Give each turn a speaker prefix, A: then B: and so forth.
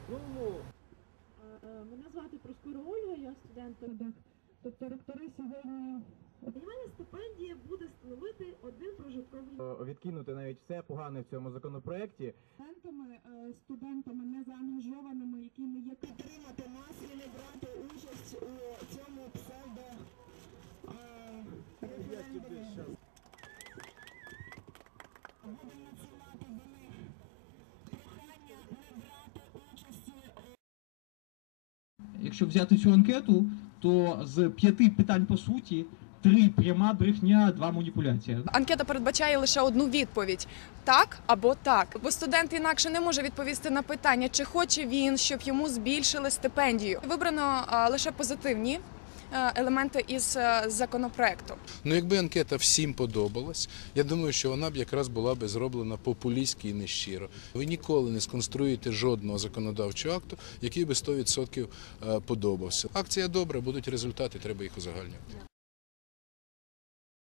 A: Мене звати Проскура Ольга, я студентка. Тобто ректори сьогодні... Мінімальна стипендія буде становити один прожитковий...
B: Відкинути навіть все погане в цьому законопроекті.
A: Студентами незаангажованими, які не є підтримати нас і не брати участь у цьому псевдо-референдумі. Будемо надсилати до них прохання не брати участі.
C: Якщо взяти цю анкету, то з 5 питань по суті 3 пряма брехня, 2 маніпуляція.
D: Анкета передбачає лише одну відповідь – так або так. Бо студент інакше не може відповісти на питання, чи хоче він, щоб йому збільшили стипендію. Вибрано лише позитивні елементи із законопроекту.
E: Ну, якби анкета всім подобалась, я думаю, що вона б якраз була б зроблена популістськи і нещиро. Ви ніколи не сконструюєте жодного законодавчого акту, який би 100% подобався. Акція добра, будуть результати, треба їх узагальнювати.